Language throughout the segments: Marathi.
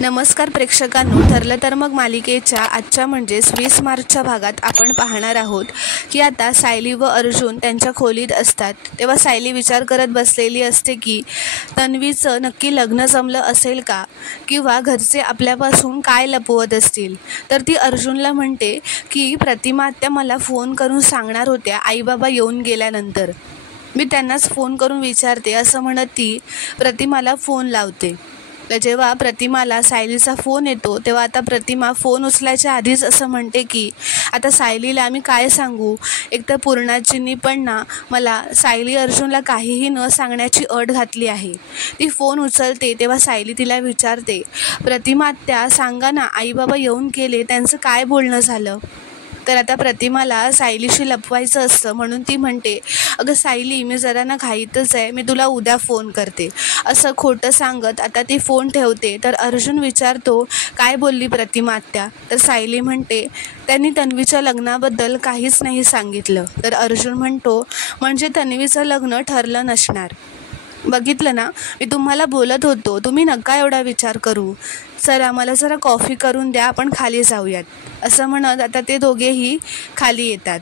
नमस्कार प्रेक्षकांनो, ठरलं तर मग मालिकेच्या आजच्या म्हणजेच 20 मार्चच्या भागात आपण पाहणार आहोत की आता सायली व अर्जुन त्यांच्या खोलीत असतात. तेव्हा सायली विचार करत बसलेली असते की तन्वीचं नक्की लग्न जमलं असेल का, किंवा घरचे आपल्यापासून काय लपवत असतील. तर ती अर्जुनला म्हणते की प्रतिमा आत्या मला फोन करून सांगणार होत्या आईबाबा येऊन गेल्यानंतर. मी त्यांनाच फोन करून विचारते असं म्हणत ती प्रतिमाला फोन लावते. तर जेव्हा प्रतिमाला सायलीचा फोन येतो तेव्हा आता प्रतिमा फोन उचलायच्या आधीच असं म्हणते की आता सायलीला मी काय सांगू. एक तर पूर्णाजींनी पण ना मला सायली अर्जुनला काहीही न सांगण्याची अट घातली आहे. ती फोन उचलते तेव्हा सायली तिला विचारते, प्रतिमा आत्या सांगा ना, आईबाबा येऊन गेले, त्यांचं काय बोलणं झालं. तर आता प्रतिमाला सायलीशी लपवायचं असतं म्हणून ती म्हणते, अगं सायली, मी जरा ना घाईतच आहे, मी तुला उद्या फोन करते, असं खोटं सांगत आता ती फोन ठेवते. तर अर्जुन विचारतो, काय बोलली प्रतिमा आत्या. तर सायली म्हणते, त्यांनी तन्वीच्या लग्नाबद्दल काहीच नाही सांगितलं. तर अर्जुन म्हणतो, म्हणजे तन्वीचं लग्न ठरलं नसणार. बघितलं ना, मी तुम्हाला बोलत होतो, तुम्ही नका एवढा विचार करू. चला, मला जरा कॉफी करून द्या, आपण खाली जाऊयात. असं म्हणत आता ते दोघेही खाली येतात.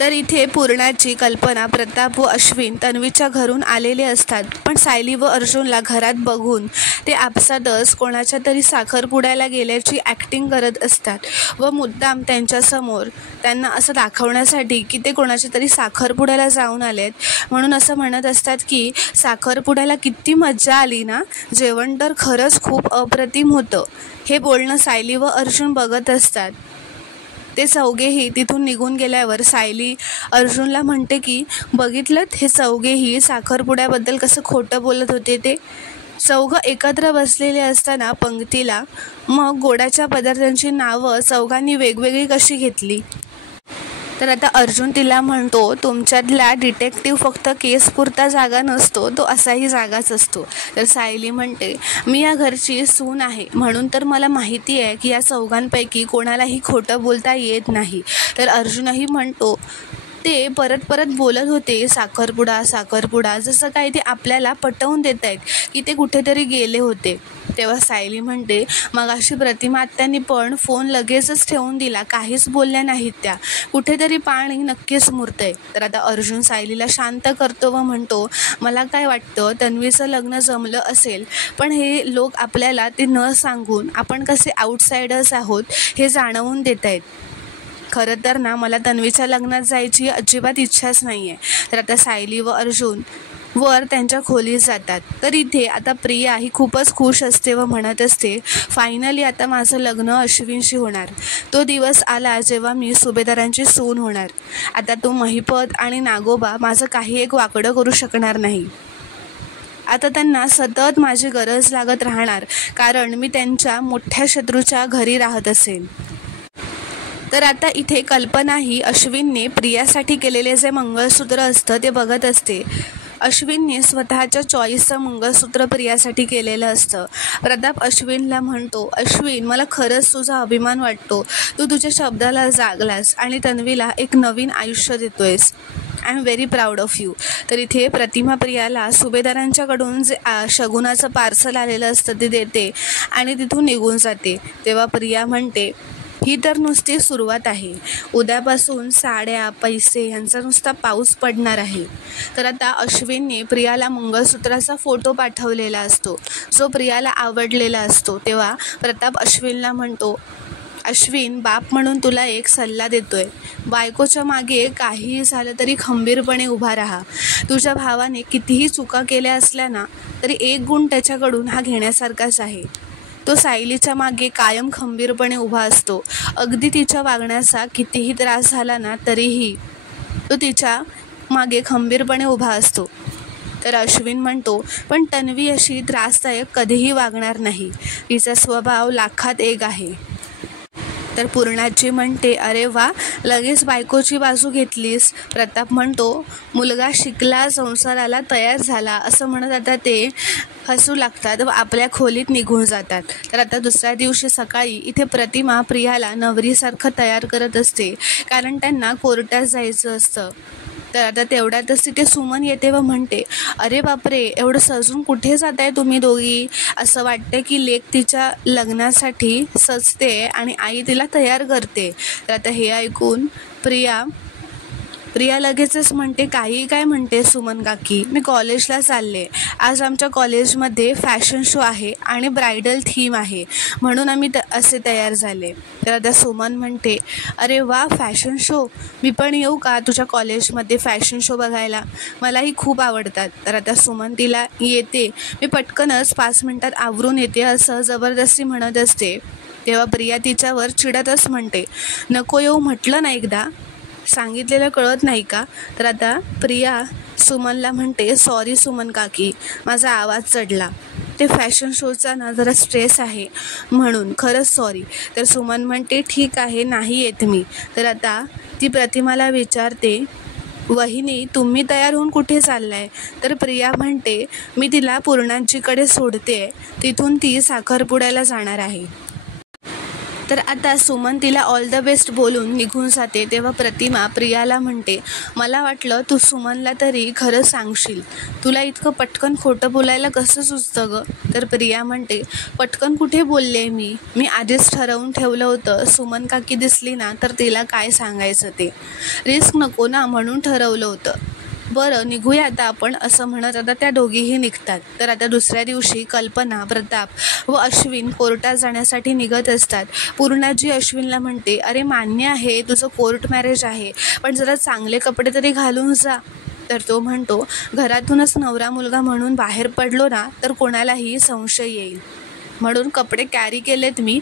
तर इथे पूर्णाची, कल्पना, प्रताप व अश्विन तन्वीच्या घरून आलेले असतात. पण सायली व अर्जुनला घरात बघून ते आपसातच कोणाच्या तरी साखरपुड्याला गेल्याची ॲक्टिंग करत असतात व मुद्दाम त्यांच्यासमोर त्यांना असं दाखवण्यासाठी की ते कोणाच्या तरी साखरपुड्याला जाऊन आलेत म्हणून असं म्हणत असतात की साखरपुड्याला किती मज्जा आली ना, जेवण तर खरंच खूप अप्रतिम होतं. हे बोलणं सायली व अर्जुन बघत असतात. ते चौघेही तिथून निघून गेल्यावर सायली अर्जुनला म्हणते की बघितलं, हे चौघेही साखरपुड्याबद्दल कसं खोटं बोलत होते. ते चौघं एकत्र बसलेले असताना पंक्तीला मग गोडाच्या पदार्थांची नावं चौघांनी वेगवेगळी कशी घेतली. तर आता अर्जुन तिला म्हणतो, तुमच्यातला डिटेक्टिव्ह फक्त केसपुरता जागा नसतो, तो असाही जागाच असतो. तर सायली म्हणते, मी या घरची सून आहे म्हणून तर मला माहिती आहे की या चौघांपैकी कोणालाही खोटं बोलता येत नाही. तर अर्जुनही म्हणतो, ते परत परत बोलत होते साखरपुडा, जसं काही ते आपल्याला पटवून देत आहेत की ते कुठेतरी गेले होते. तेव्हा सायली म्हणते, मगाशी प्रतिमा आत्यांनी पण फोन लगेचच ठेवून दिला, काहीच बोलल्या नाहीत त्या, कुठेतरी पाणी नक्कीच मुरतंय. तर आता अर्जुन सायलीला शांत करतो व म्हणतो, मला काय वाटतं, तन्वीचं लग्न जमलं असेल, पण हे लोक आपल्याला ते न सांगून आपण कसे आउटसायडर्स आहोत हे जाणवून देत आहेत. खरं तर ना, मला तन्वीच्या लग्नात जायची अजिबात इच्छाच नाही आहे. तर आता सायली व अर्जुन वर त्यांच्या खोलीत जातात. तर इथे आता प्रिया ही खूपच खुश असते व म्हणत असते, फायनली आता माझं लग्न अश्विनशी होणार. तो दिवस आला जेव्हा मी सुभेदारांची सून होणार. आता तो महिपत आणि नागोबा माझं काही एक वाकडं करू शकणार नाही. आता त्यांना सतत माझी गरज लागत राहणार, कारण मी त्यांच्या मोठ्या शत्रूच्या घरी राहत असेल. तर आता इथे कल्पनाही अश्विनने प्रियासाठी केलेले जे मंगळसूत्र असतं ते बघत असते. अश्विनने स्वतःच्या चॉईसचं मंगळसूत्र प्रियासाठी केलेलं असतं. प्रताप अश्विनला म्हणतो, अश्विन, मला खरंच तुझा अभिमान वाटतो. तू तुझ्या शब्दाला जागलास आणि तन्वीला एक नवीन आयुष्य देतोयस. I am very proud of you. तर इथे प्रतिमा प्रियाला सुभेदारांच्याकडून जे शगुनाचं पार्सल आलेलं असतं ते देते आणि तिथून निघून जाते. तेव्हा प्रिया म्हणते, ही तर नुसती सुरुवात आहे. उद्यापासून साड्या, पैसे ह्यांचा नुसता पाऊस पडणार आहे. तर आता अश्विनने प्रियाला मंगळसूत्राचा फोटो पाठवलेला असतो जो प्रियाला आवडलेला असतो. तेव्हा प्रताप अश्विनला म्हणतो, अश्विन, बाप म्हणून तुला एक सल्ला देतोय. बायकोच्या मागे काहीही झालं तरी खंबीरपणे उभा राहा. तुझ्या भावाने कितीही चुका केल्या असल्या ना तरी एक गुण त्याच्याकडून हा घेण्यासारखाच आहे. तो सायलीच्या मागे कायम खंबीरपणे उभा असतो. अगदी तिच्या वागण्याचा कितीही त्रास झाला ना तरीही तो तिच्या मागे खंबीरपणे उभा असतो. तर अश्विन म्हणतो, पण तन्वी अशी त्रासदायक कधीही वागणार नाही. तिचा स्वभाव लाखात एक आहे. तर पूर्णाची म्हणते, अरे वा, लगेच बायकोची बाजू घेतलीस. प्रताप म्हणतो, मुलगा शिकला, संसाराला तयार झाला, असं म्हणत आता ते हसू लागतात व आपल्या खोलीत निघून जातात. तर आता दुसऱ्या दिवशी सकाळी इथे प्रतिमा प्रियाला नवरीसारखं तयार करत असते, कारण त्यांना कोर्टात जायचं असतं. तर आता तेवढ्यातच तिथे सुमन येते व म्हणते, अरे बापरे, एवढं सजून कुठे जात आहे तुम्ही दोघी? असं वाटतं की लेक तिच्या लग्नासाठी सजते आणि आई तिला तयार करते. तर आता हे ऐकून प्रिया लगेचच म्हणते, काही काय म्हणते सुमन काकी, मी कॉलेजला चालले. आज आमच्या कॉलेजमध्ये फॅशन शो आहे आणि ब्रायडल थीम आहे, म्हणून आम्ही असे तयार झाले. तर आता सुमन म्हणते, अरे वा, फॅशन शो, मी पण येऊ का तुझ्या कॉलेजमध्ये फॅशन शो बघायला? मलाही खूप आवडतात. तर आता सुमन तिला येते, मी पटकनच 5 मिनिटात आवरून येते असं जबरदस्ती म्हणत असते. तेव्हा प्रिया तिच्यावर चिडतच म्हणते, नको येऊ म्हटलं ना एकदा, सांगितलेलं कळत नाही का? तर आता प्रिया सुमनला म्हणते, सॉरी सुमन काकी, माझा आवाज चढला, ते फॅशन शोचा ना जरा स्ट्रेस आहे म्हणून, खरंच सॉरी. तर सुमन म्हणते, ठीक आहे, नाही येत मी. तर आता ती प्रतिमाला विचारते, वहिनी तुम्ही तयार होऊन कुठे चाललाय? तर प्रिया म्हणते, मी तिला पूर्णाजीकडे सोडते, तिथून ती साखरपुड्याला जाणार आहे. तर आता सुमन तिला ऑल द बेस्ट बोलून निघून जाते. तेव्हा प्रतिमा प्रियाला म्हणते, मला वाटलं तू सुमनला तरी खरं सांगशील, तुला इतकं पटकन खोटं बोलायला कसं सुचतं गं? तर प्रिया म्हणते, पटकन कुठे बोलले मी आधीच ठरवून ठेवलं होतं, सुमन काकी दिसली ना तर तिला काय सांगायचं ते, रिस्क नको ना म्हणून ठरवलं होतं. बरं निघूया आता आपण, असं म्हणत आता त्या दोघीही निघतात. तर आता दुसऱ्या दिवशी कल्पना, प्रताप व अश्विन कोर्टात जाण्यासाठी निघत असतात. पूर्णाजी अश्विनला म्हणते, अरे मान्य आहे तुझं कोर्ट मॅरेज आहे, पण जरा चांगले कपडे तरी घालून जा. तर तो म्हणतो, घरातूनच नवरा मुलगा म्हणून बाहेर पडलो ना तर कोणालाही संशय येईल, म्हणून कपडे कॅरी केलेत मी,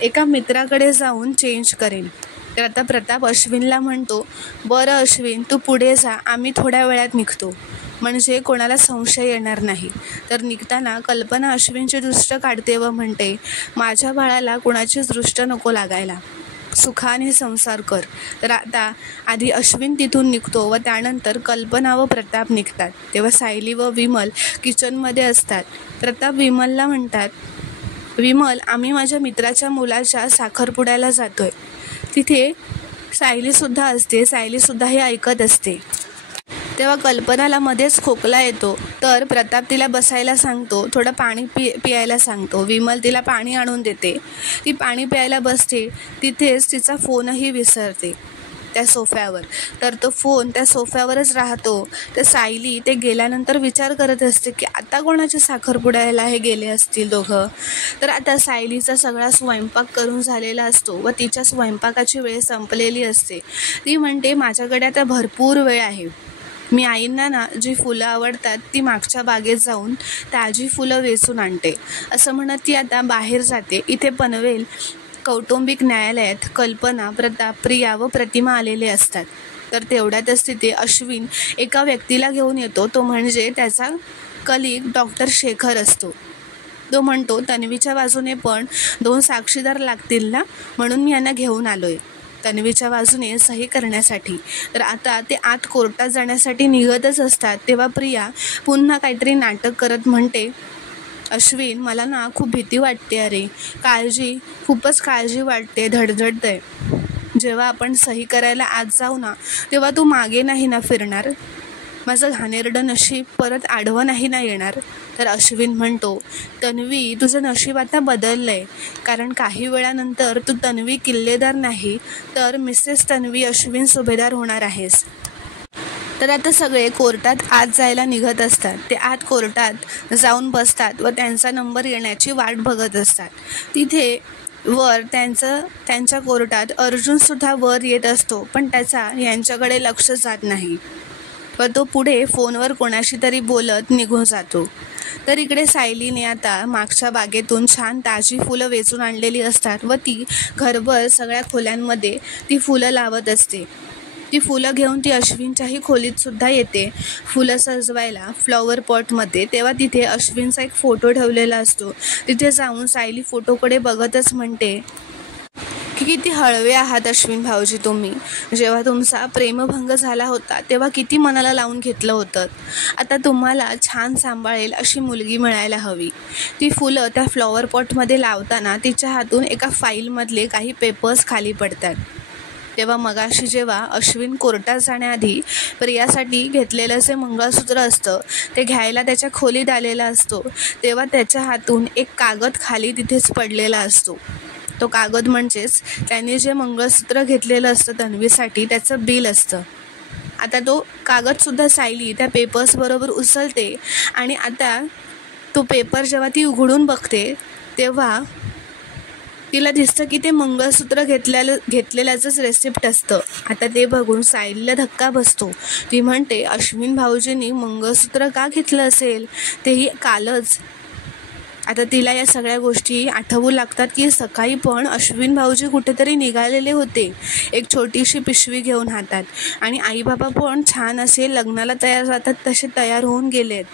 एका मित्राकडे जाऊन चेंज करेन. तर आता प्रताप अश्विनला म्हणतो, बरं अश्विन तू पुढे जा, आम्ही थोड्या वेळात निघतो, म्हणजे कोणाला संशय येणार नाही. तर निघताना कल्पना अश्विनची दृष्ट काढते व म्हणते, माझ्या बाळाला कोणाचीच दृष्ट नको लागायला, सुखाने संसार कर. तर आता आधी अश्विन तिथून निघतो व त्यानंतर कल्पना व प्रताप निघतात. तेव्हा सायली व विमल किचनमध्ये असतात. प्रताप विमलला म्हणतात, विमल आम्ही माझ्या मित्राच्या मुलाच्या साखरपुड्याला जातोय. तिथे सायलीसुद्धा असते. सायलीसुद्धा हे ऐकत असते. तेव्हा कल्पनाला मध्येच खोकला येतो. तर प्रताप तिला बसायला सांगतो, थोडं पाणी पियायला सांगतो. विमल तिला पाणी आणून देते. ती पाणी प्यायला बसते. तिथेच तिचा फोनही विसरते त्या सोफ्यावर. तर तो फोन त्या सोफ्यावरच राहतो. तर सायली ते गेल्यानंतर विचार करत असते की आता कोणाच्या साखरपुड्याला हे गेले असतील दोघं. तर आता सायलीचा सगळा स्वयंपाक करून झालेला असतो व तिच्या स्वयंपाकाची वेळ संपलेली असते. ती म्हणते, माझ्याकडे आता भरपूर वेळ आहे, मी आईंना ना जी फुलं आवडतात ती मागच्या बागेत जाऊन ताजी फुलं वेचून आणते. असं म्हणत ती आता बाहेर जाते. इथे पनवेल कौटुंबिक न्यायालयात कल्पना, प्रताप, प्रिया व प्रतिमा आलेले असतात. तर तेवढ्यातच तिथे अश्विन एका व्यक्तीला घेऊन येतो. तो म्हणजे त्याचा कलीग डॉक्टर शेखर असतो. तो म्हणतो, तन्वीच्या बाजूने पण 2 साक्षीदार लागतील ना, म्हणून मी यांना घेऊन आलोय तन्वीच्या बाजूने सही करण्यासाठी. तर आता ते आत कोर्टात जाण्यासाठी निघतच असतात. तेव्हा प्रिया पुन्हा काहीतरी नाटक करत म्हणते, अश्विन मला ना खूप भीती वाटते, अरे खूपच काळजी वाटते, धडधडतंय. जेव्हा आपण सही करायला आत जाऊ ना तेव्हा तू मागे नाही ना फिरणार, माझं घाणेरडं नशीब परत आडवं नाही ना येणार. तर अश्विन म्हणतो, तन्वी तुझं नशीब आता बदललंय, कारण काही वेळानंतर तू तन्वी किल्लेदार नाही तर मिसेस तन्वी अश्विन सुभेदार होणार आहेस. तर आता सगळे कोर्टात आत जायला निघत असतात. ते आत कोर्टात जाऊन बसतात व त्यांचा नंबर येण्याची वाट बघत असतात. तिथे वर त्यांच्या कोर्टात अर्जुनसुद्धा वर येत असतो, पण त्याचा यांच्याकडे लक्ष जात नाही व तो पुढे फोनवर कोणाशी तरी बोलत निघून जातो. तर इकडे सायलीने आता मागच्या बागेतून छान ताजी फुलं वेचून आणलेली असतात व ती घरभर सगळ्या खोल्यांमध्ये ती फुलं लावत असते. ती फुलं घेऊन ती अश्विनच्याही खोलीतसुद्धा येते फुलं सजवायला फ्लॉवर पॉटमध्ये. तेव्हा तिथे अश्विनचा एक फोटो ठेवलेला असतो. तिथे जाऊन सायली फोटोकडे बघतच म्हणते की किती हळवे आहात अश्विन भाऊजी तुम्ही. जेव्हा तुमचा प्रेमभंग झाला होता तेव्हा किती मनाला लावून घेतलं होतं. आता तुम्हाला छान सांभाळेल अशी मुलगी मिळायला हवी. ती फुलं त्या फ्लॉवर पॉटमध्ये लावताना तिच्या हातून एका फाईलमधले काही पेपर्स खाली पडतात. तेव्हा मगाशी जेव्हा अश्विन कोर्टात जाण्याआधी प्रियासाठी घेतलेलं जे मंगळसूत्र असतं ते घ्यायला त्याच्या खोलीत आलेला असतो, तेव्हा त्याच्या हातून एक कागद खाली तिथेच पडलेला असतो. तो कागद म्हणजेच त्यांनी जे मंगळसूत्र घेतलेलं असतं तन्वीसाठी त्याचं बिल असतं. आता तो कागदसुद्धा सायली त्या पेपर्सबरोबर उचलते आणि आता तो पेपर जेव्हा ती उघडून बघते तेव्हा तिला दिसतं की ते मंगळसूत्र घेतलेल्याचंच रेसिप्ट असतं. आता ते बघून सायलीला धक्का बसतो. ती म्हणते अश्विन भाऊजींनी मंगळसूत्र का घेतलं असेल, तेही कालच. आता तिला या सगळ्या गोष्टी आठवू लागतात की सकाळी पण अश्विन भाऊजी कुठेतरी निघालेले होते एक छोटीशी पिशवी घेऊन हातात, आणि आई बाबा पण छान असे लग्नाला तयार जातात तसे तयार होऊन गेलेत.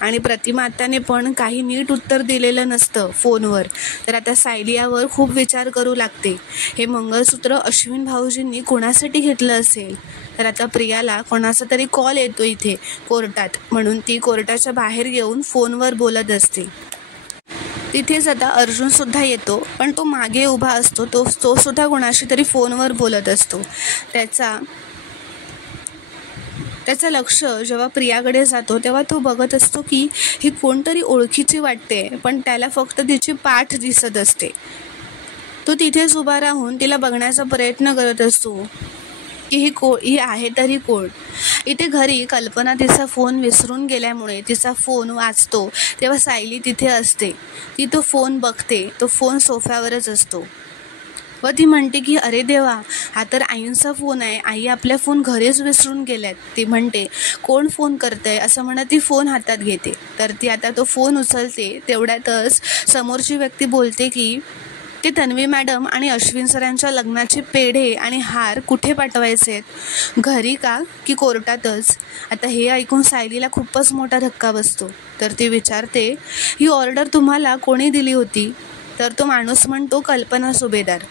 आणि प्रतिमा आत्याने पण काही नीट उत्तर दिलेलं नसतं फोनवर. तर आता सायली यावर खूप विचार करू लागते. हे मंगळसूत्र अश्विन भाऊजींनी कोणासाठी घेतलं असेल. तर आता प्रियाला कोणाचा तरी कॉल येतो इथे कोर्टात, म्हणून ती कोर्टाच्या बाहेर येऊन फोनवर बोलत असते. तिथेच आता अर्जुनसुद्धा येतो, पण तो मागे उभा असतो. तो सुद्धा कोणाशी तरी फोनवर बोलत असतो. त्याचं लक्ष जेव्हा प्रियाकडे जातो तेव्हा तो बघत असतो की ही कोणतरी ओळखीची वाटते, पण त्याला फक्त तिची पाठ दिसत असते. तो तिथेच उभा राहून तिला बघण्याचा प्रयत्न करत असतो की ही आहे तरी कोण. इथे घरी कल्पना तिचा फोन विसरून गेल्यामुळे तिचा फोन वाजतो, तेव्हा सायली तिथे असते. ती तो फोन बघते. तो फोन सोफ्यावरच असतो व ती म्हणते की अरे देवा, हा तर आईंचा फोन आहे. आई आपल्या फोन घरीच विसरून गेल्यात. ती म्हणते कोण फोन करतंय असं म्हणत ती फोन हातात घेते. तर ती आता तो फोन उचलते. तेवढ्यातच समोरची व्यक्ती बोलते की ते तन्वी मॅडम आणि अश्विन सरांच्या लग्नाचे पेढे आणि हार कुठे पाठवायचे आहेत, घरी का की कोर्टातच. आता हे ऐकून सायलीला खूपच मोठा धक्का बसतो. तर ती विचारते ही ऑर्डर तुम्हाला कोणी दिली होती. तर तो माणूस म्हणतो कल्पना सुभेदार.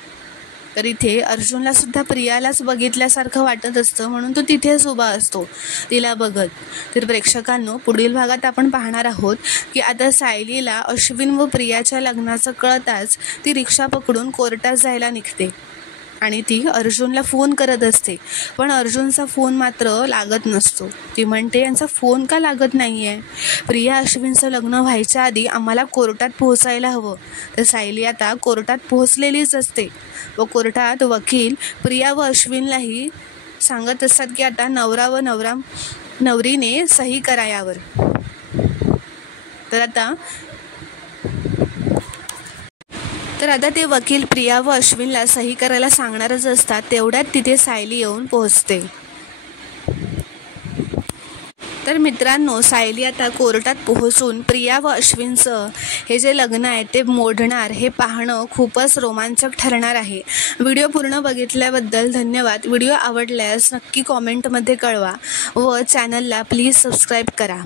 तर इथे अर्जुनला सुद्धा प्रियालाच बघितल्यासारखं वाटत असतं, म्हणून तो तिथेच उभा असतो तिला बघत. तर प्रेक्षकांनो, पुढील भागात आपण पाहणार आहोत की आता सायलीला अश्विन व प्रियाच्या लग्नाचं कळताच ती रिक्षा पकडून कोर्टात जायला निघते आणि ती अर्जुनला फोन करत असते, पण अर्जुनचा फोन मात्र लागत नसतो. ती म्हणते यांचा फोन का लागत नाही आहे, प्रिया अश्विनचं लग्न व्हायच्या आधी आम्हाला कोर्टात पोहोचायला हवं. तर सायली आता कोर्टात पोहोचलेलीच असते व कोर्टात वकील प्रिया व अश्विनलाही सांगत असतात की आता नवरा व नवरीने सही करा यावर. तर आता ते वकील प्रिया व अश्विनला सही करायला सांगणारच असतात. तेवढ्यात तिथे सायली येऊन पोहोचते. तर मित्रांनो, सायली आता कोर्टात पोहोचून प्रिया व अश्विनचं हे जे लग्न आहे ते मोडणार हे पाहणं खूपच रोमांचक ठरणार आहे. व्हिडिओ पूर्ण बघितल्याबद्दल धन्यवाद. व्हिडिओ आवडल्यास नक्की कॉमेंटमध्ये कळवा व चॅनलला प्लीज सबस्क्राईब करा.